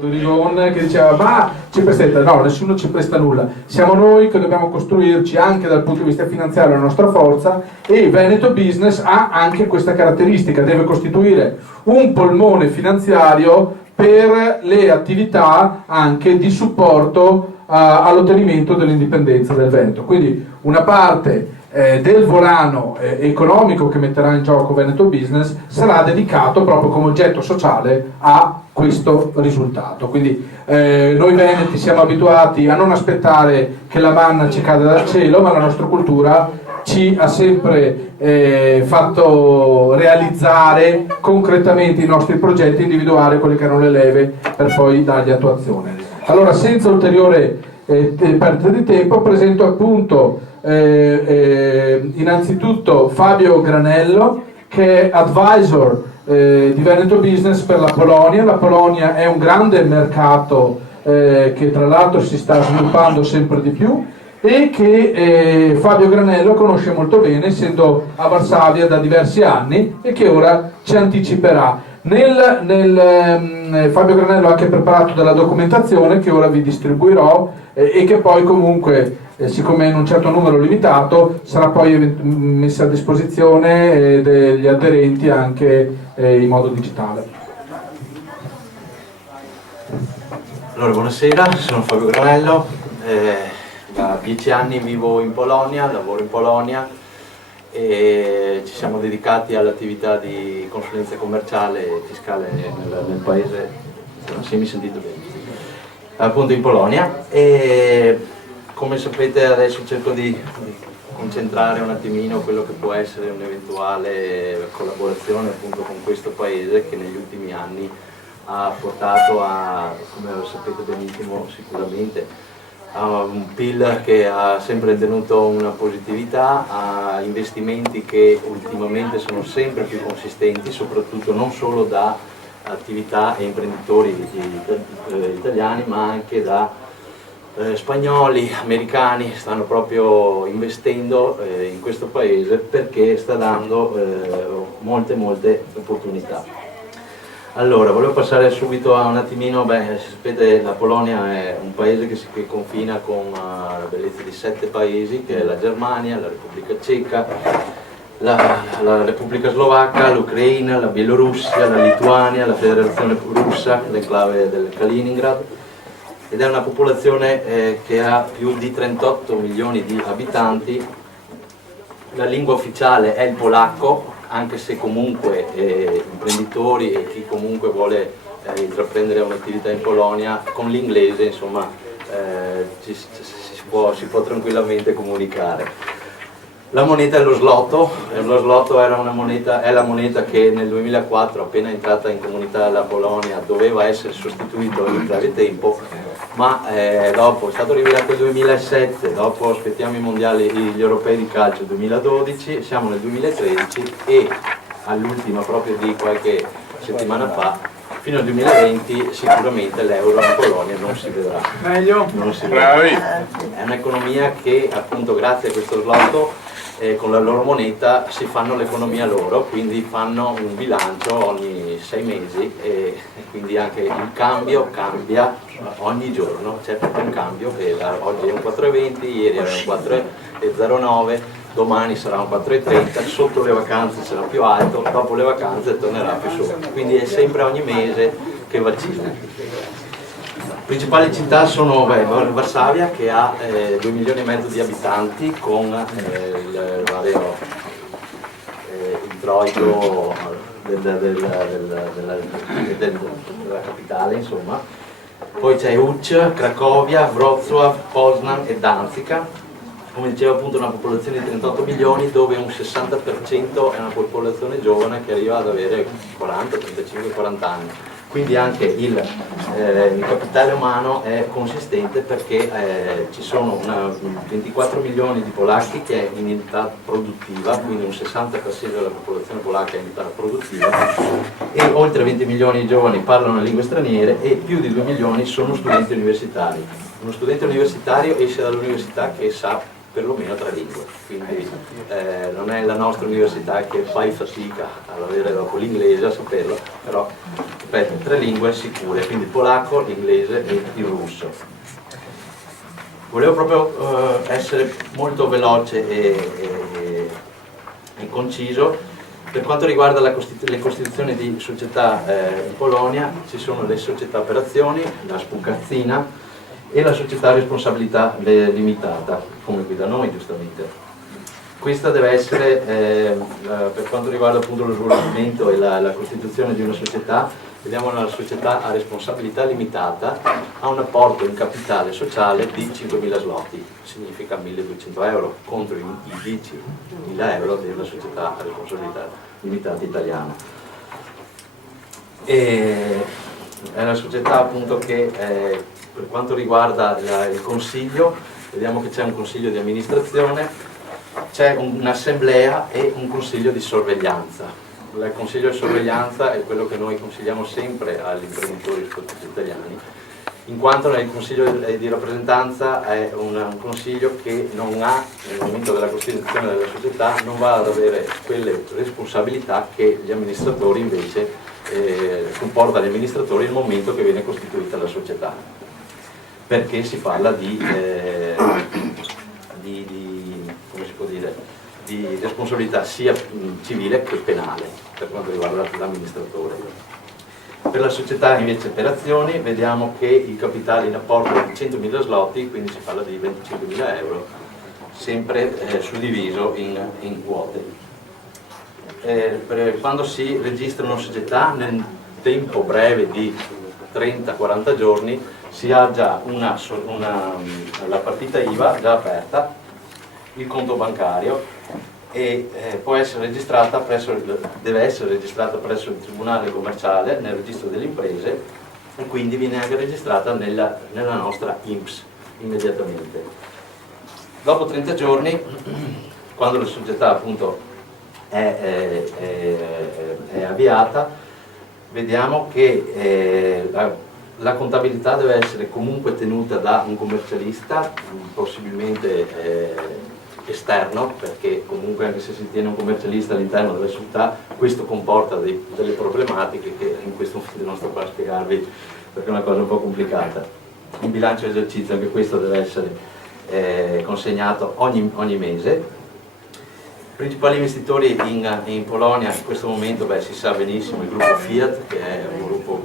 Dorigon che diceva ma ci prestate? No, nessuno ci presta nulla, siamo noi che dobbiamo costruirci anche dal punto di vista finanziario la nostra forza, e Veneto Business ha anche questa caratteristica, deve costituire un polmone finanziario per le attività anche di supporto all'ottenimento dell'indipendenza del Veneto. Quindi una parte del volano economico che metterà in gioco Veneto Business sarà dedicato proprio come oggetto sociale a questo risultato. Quindi noi veneti siamo abituati a non aspettare che la manna ci cada dal cielo, ma la nostra cultura ci ha sempre fatto realizzare concretamente i nostri progetti, individuare quelle che erano le leve per poi dargli attuazione. Allora, senza ulteriore perdita di tempo, presento appunto innanzitutto Fabio Granello, che è advisor di Veneto Business per la Polonia. La Polonia è un grande mercato che tra l'altro si sta sviluppando sempre di più e che Fabio Granello conosce molto bene, essendo a Varsavia da diversi anni, e che ora ci anticiperà. Fabio Granello ha anche preparato della documentazione che ora vi distribuirò e che poi comunque, siccome è in un certo numero limitato, sarà poi messa a disposizione degli aderenti anche in modo digitale. Allora, buonasera, sono Fabio Granello, da 10 anni vivo in Polonia, lavoro in Polonia e ci siamo dedicati all'attività di consulenza commerciale e fiscale nel paese, se mi sentite bene, appunto in Polonia. E come sapete adesso cerco di concentrare un attimino quello che può essere un'eventuale collaborazione appunto con questo paese che negli ultimi anni ha portato a, come sapete benissimo sicuramente, a un PIL che ha sempre tenuto una positività, a investimenti che ultimamente sono sempre più consistenti, soprattutto non solo da attività e imprenditori italiani, ma anche da spagnoli, americani. Stanno proprio investendo in questo paese perché sta dando molte opportunità. Allora, volevo passare subito a un attimino, sapete, la Polonia è un paese che confina con la bellezza di 7 paesi, che è la Germania, la Repubblica Ceca, la Repubblica Slovacca, l'Ucraina, la Bielorussia, la Lituania, la Federazione Russa, l'enclave del Kaliningrad, ed è una popolazione che ha più di 38 milioni di abitanti. La lingua ufficiale è il polacco, anche se comunque imprenditori e chi comunque vuole intraprendere un'attività in Polonia con l'inglese, insomma, si può tranquillamente comunicare. La moneta è lo zloto è la moneta che nel 2004, appena entrata in comunità la Polonia, doveva essere sostituito in breve tempo, ma dopo è stato rivelato il 2007, dopo aspettiamo i mondiali, gli europei di calcio 2012, siamo nel 2013 e all'ultima proprio di qualche settimana fa, fino al 2020 sicuramente l'euro in Polonia non si vedrà. Non si vedrà. È un'economia che appunto grazie a questo zloto con la loro moneta si fanno l'economia loro, quindi fanno un bilancio ogni 6 mesi e quindi anche il cambio cambia ogni giorno. C'è proprio un cambio che oggi è un 4,20, ieri era un 4,09, domani sarà un 4,30, sotto le vacanze sarà più alto, dopo le vacanze tornerà più su, quindi è sempre ogni mese che vaccina. Le principali città sono Varsavia, che ha 2 milioni e mezzo di abitanti, con il introito della capitale, insomma. Poi c'è Łódź, Cracovia, Wrocław, Poznan e Danzica. Come dicevo, appunto, una popolazione di 38 milioni, dove un 60% è una popolazione giovane che arriva ad avere 40, 35, 40 anni. Quindi anche il capitale umano è consistente, perché ci sono 24 milioni di polacchi che è in età produttiva, quindi un 60% della popolazione polacca è in età produttiva, e oltre 20 milioni di giovani parlano lingue straniere e più di 2 milioni sono studenti universitari. Uno studente universitario esce dall'università che sa perlomeno 3 lingue, quindi non è la nostra università che fai fatica ad avere dopo l'inglese, a saperlo, però ripeto, 3 lingue sicure, quindi il polacco, l'inglese e il russo. Volevo proprio essere molto veloce e conciso. Per quanto riguarda le costituzioni di società in Polonia, ci sono le società per azioni, la spółka e la società a responsabilità limitata, come qui da noi giustamente. Questa deve essere, per quanto riguarda appunto lo svolgimento e la costituzione di una società, vediamo una società a responsabilità limitata, ha un apporto in capitale sociale di 5.000 zloty, significa 1.200 euro contro i 10.000 euro della società a responsabilità limitata italiana. E è una società appunto che per quanto riguarda il consiglio, vediamo che c'è un consiglio di amministrazione, c'è un'assemblea e un consiglio di sorveglianza. Il consiglio di sorveglianza è quello che noi consigliamo sempre agli imprenditori, soprattutto italiani, in quanto nel consiglio di rappresentanza è un consiglio che non ha, nel momento della costituzione della società, non va ad avere quelle responsabilità che gli amministratori invece comporta agli amministratori nel momento che viene costituita la società, perché si parla di come si può dire, di responsabilità sia civile che penale per quanto riguarda l'amministratore. Per la società invece per azioni vediamo che il capitale in apporto è di 100.000 zloty, quindi si parla di 25.000 euro, sempre suddiviso in quote. Quando si registra una società nel tempo breve di 30-40 giorni si ha già la partita IVA già aperta, il conto bancario e deve essere registrata presso il Tribunale Commerciale nel registro delle imprese e quindi viene anche registrata nella nostra INPS immediatamente. Dopo 30 giorni, quando la società appunto è avviata, vediamo che la contabilità deve essere comunque tenuta da un commercialista, possibilmente esterno, perché comunque anche se si tiene un commercialista all'interno della società, questo comporta delle problematiche che in questo momento non sto qua a spiegarvi perché è una cosa un po' complicata. Il bilancio esercizio, anche questo deve essere consegnato ogni mese. I principali investitori in Polonia in questo momento, si sa benissimo, il gruppo Fiat, che è un gruppo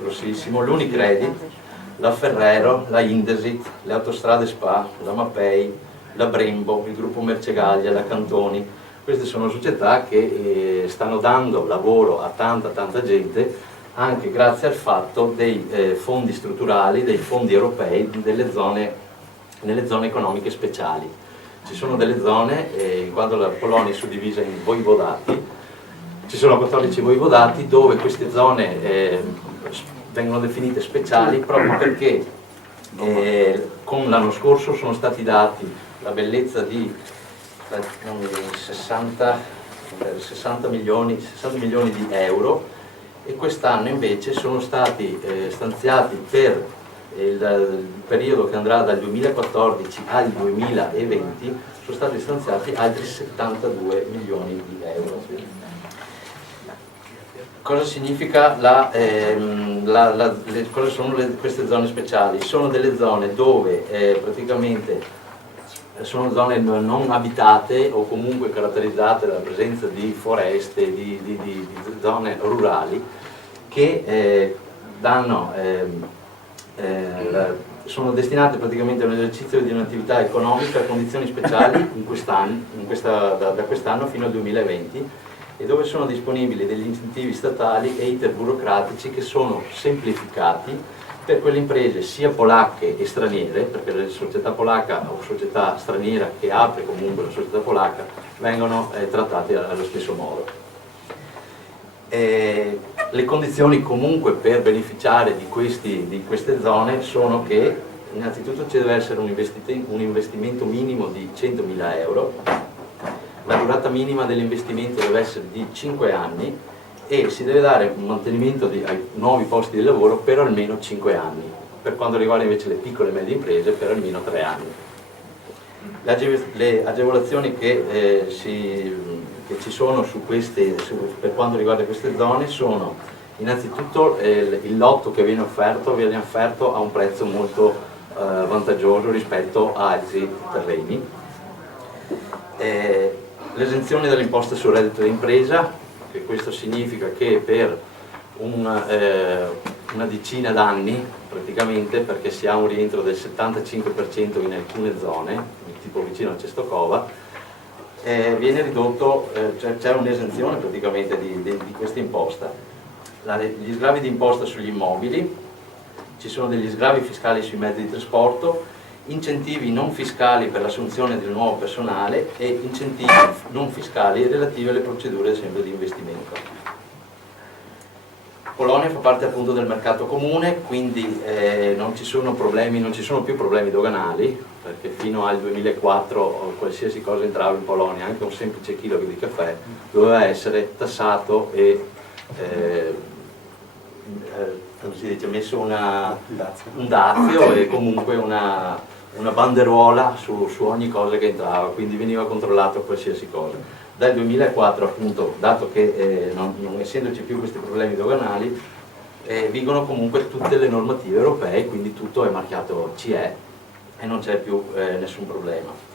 grossissimo, l'Unicredit, la Ferrero, la Indesit, le Autostrade SPA, la Mapei, la Brembo, il gruppo Mercegaglia, la Cantoni. Queste sono società che stanno dando lavoro a tanta gente, anche grazie al fatto dei fondi strutturali, dei fondi europei nelle zone economiche speciali. Ci sono delle zone, quando la Polonia è suddivisa in voivodati, ci sono 14 voivodati dove queste zone vengono definite speciali proprio perché con l'anno scorso sono stati dati la bellezza di 60 milioni di euro e quest'anno invece sono stati stanziati per il periodo che andrà dal 2014 al 2020, sono stati stanziati altri 72 milioni di euro. Cosa significa cosa sono queste zone speciali? Sono delle zone dove praticamente sono zone non abitate o comunque caratterizzate dalla presenza di foreste, di zone rurali che sono destinate praticamente all'esercizio di un'attività economica a condizioni speciali da quest'anno fino al 2020 e dove sono disponibili degli incentivi statali e iter burocratici che sono semplificati per quelle imprese sia polacche e straniere, perché la società polacca o società straniera che apre comunque la società polacca vengono trattate allo stesso modo. Le condizioni comunque per beneficiare di queste zone sono che innanzitutto ci deve essere un investimento minimo di 100.000 euro, la durata minima dell'investimento deve essere di 5 anni e si deve dare un mantenimento ai nuovi posti di lavoro per almeno 5 anni, per quanto riguarda invece le piccole e medie imprese per almeno 3 anni. Le agevolazioni che ci sono per quanto riguarda queste zone sono innanzitutto il lotto che viene offerto a un prezzo molto vantaggioso rispetto a altri terreni, l'esenzione dall'imposta sul reddito d'impresa, che questo significa che per una decina d'anni praticamente, perché si ha un rientro del 75% in alcune zone, tipo vicino a Cestocova, viene ridotto, c'è un'esenzione praticamente di questa imposta. Gli sgravi di imposta sugli immobili, ci sono degli sgravi fiscali sui mezzi di trasporto, incentivi non fiscali per l'assunzione del nuovo personale e incentivi non fiscali relativi alle procedure sempre di investimento. Polonia fa parte appunto del mercato comune, quindi non ci sono più problemi doganali, perché fino al 2004 qualsiasi cosa entrava in Polonia, anche un semplice chilo di caffè, doveva essere tassato e come si dice, messo un dazio e comunque una banderuola su ogni cosa che entrava, quindi veniva controllato qualsiasi cosa. Dal 2004 appunto, dato che non essendoci più questi problemi doganali, vigono comunque tutte le normative europee, quindi tutto è marchiato CE e non c'è più nessun problema.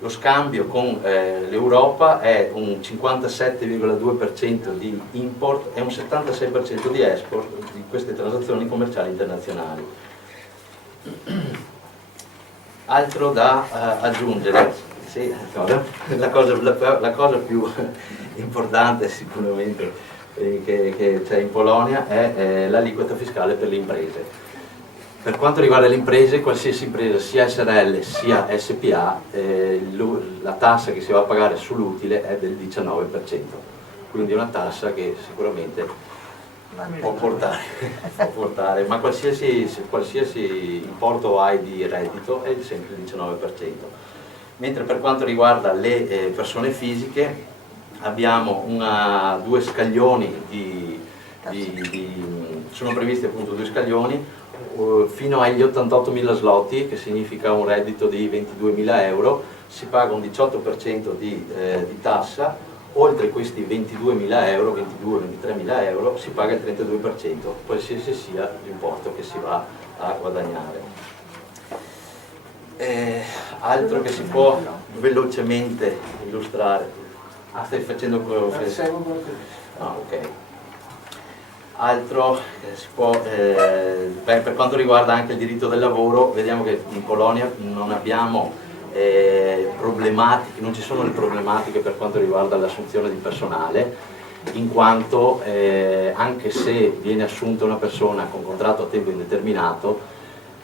Lo scambio con l'Europa è un 57,2% di import e un 76% di export di queste transazioni commerciali internazionali. Altro da aggiungere. Sì, la cosa più importante sicuramente che c'è in Polonia è l'aliquota fiscale per le imprese. Per quanto riguarda le imprese, qualsiasi impresa, sia SRL sia SPA, la tassa che si va a pagare sull'utile è del 19%, quindi è una tassa che sicuramente può portare, ma qualsiasi importo hai di reddito è sempre il 19%. Mentre per quanto riguarda le persone fisiche abbiamo due scaglioni sono previsti appunto due scaglioni fino agli 88.000 zloty, che significa un reddito di 22.000 euro, si paga un 18% di tassa, oltre questi 22.000 euro, 22-23.000 euro, si paga il 32%, qualsiasi sia l'importo che si va a guadagnare. Altro che si può velocemente illustrare. Stai facendo quello che... ok. Altro che si può... per quanto riguarda anche il diritto del lavoro, vediamo che in Polonia non abbiamo problematiche, non ci sono le problematiche per quanto riguarda l'assunzione di personale, in quanto anche se viene assunta una persona con contratto a tempo indeterminato,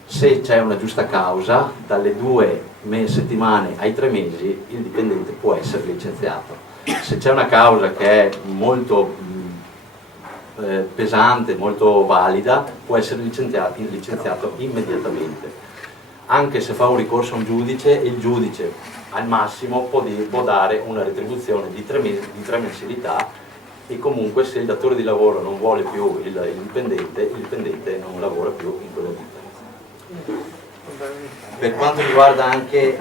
se c'è una giusta causa, dalle 2 settimane ai 3 mesi il dipendente può essere licenziato. Se c'è una causa che è molto pesante, molto valida, può essere licenziato immediatamente. Anche se fa un ricorso a un giudice, il giudice al massimo può dare una retribuzione di 3 mensilità e comunque se il datore di lavoro non vuole più il dipendente non lavora più in quella ditta. Per quanto riguarda anche,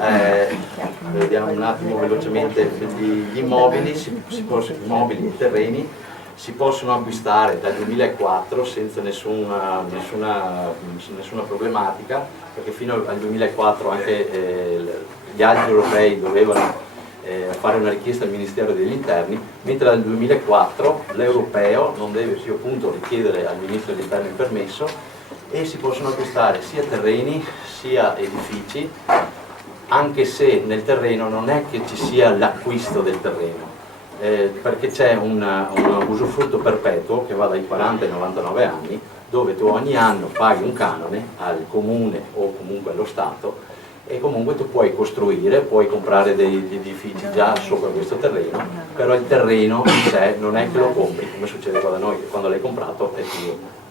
vediamo un attimo velocemente, gli immobili, immobili e terreni si possono acquistare dal 2004 senza nessuna problematica, perché fino al 2004 anche gli altri europei dovevano fare una richiesta al Ministero degli Interni, mentre dal 2004 l'europeo non deve più appunto richiedere al Ministro degli Interni il permesso e si possono acquistare sia terreni sia edifici, anche se nel terreno non è che ci sia l'acquisto del terreno, perché c'è un usufrutto perpetuo che va dai 40 ai 99 anni, dove tu ogni anno paghi un canone al comune o comunque allo Stato e comunque tu puoi costruire, puoi comprare degli edifici già sopra questo terreno, però il terreno in sé non è che lo compri, come succede qua da noi, che quando l'hai comprato è tuo.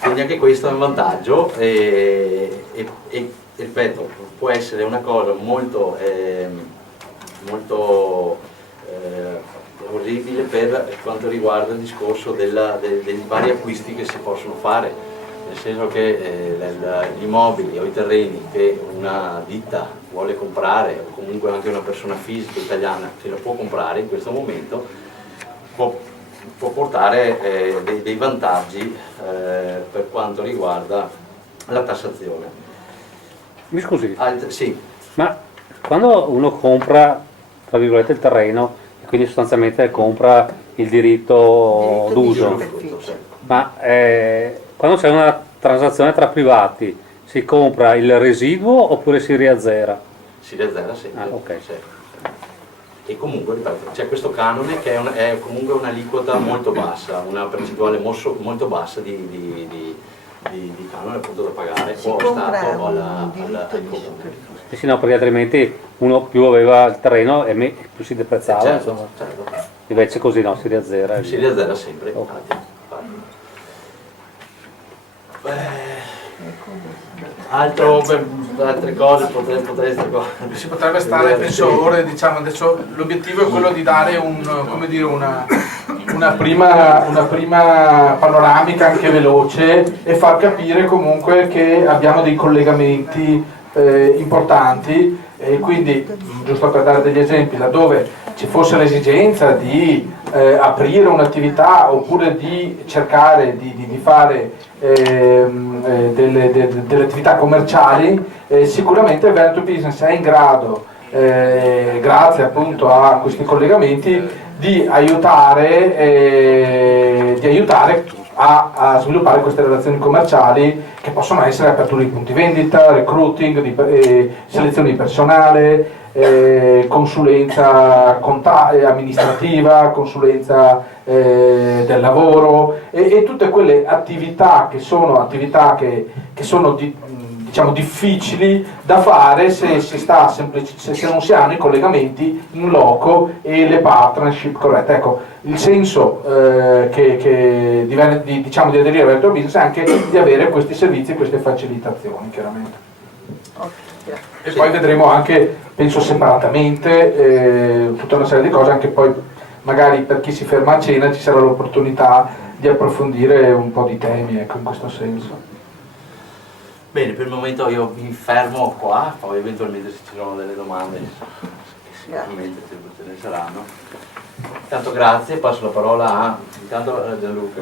Quindi anche questo è un vantaggio e ripeto, può essere una cosa molto orribile per quanto riguarda il discorso dei vari acquisti che si possono fare, nel senso che gli immobili o i terreni che una ditta vuole comprare, o comunque anche una persona fisica italiana che la può comprare in questo momento, può portare dei vantaggi per quanto riguarda la tassazione. Mi scusi, Sì. ma quando uno compra, tra virgolette, il terreno, e quindi sostanzialmente compra il diritto d'uso, Sì. ma quando c'è una transazione tra privati, si compra il residuo oppure si riazzera? Si riazzera sempre. Ah, ok. Sì. E comunque ripeto, c'è questo canone che è comunque un'aliquota molto bassa, una percentuale molto bassa di canone appunto da pagare o allo Stato o al comune. Sì, no, perché altrimenti uno più aveva il terreno e più si deprezzava, Certo, insomma. certo. Invece così no, si riazzera. Si riazzera sempre. Ok. Altre cose potreste Si potrebbe stare, penso, ore, diciamo, adesso l'obiettivo è quello di dare una prima panoramica anche veloce e far capire comunque che abbiamo dei collegamenti importanti, e quindi, giusto per dare degli esempi, laddove ci fosse l'esigenza di aprire un'attività oppure di cercare di fare delle attività commerciali, sicuramente il Veneto Business è in grado, grazie appunto a questi collegamenti, di aiutare a sviluppare queste relazioni commerciali, che possono essere aperture di punti vendita, recruiting, selezione di personale, consulenza amministrativa, consulenza del lavoro, e tutte quelle attività che sono diciamo difficili da fare se non si hanno i collegamenti in loco e le partnership corrette. Ecco, il senso diciamo, di aderire al Veneto Business è anche di avere questi servizi e queste facilitazioni, chiaramente. E poi vedremo anche, penso separatamente, tutta una serie di cose, anche poi magari per chi si ferma a cena ci sarà l'opportunità di approfondire un po' di temi, ecco, in questo senso. Bene, per il momento io mi fermo qua, poi eventualmente se ci sono delle domande, sicuramente ce ne saranno. Intanto grazie, passo la parola a Gianluca.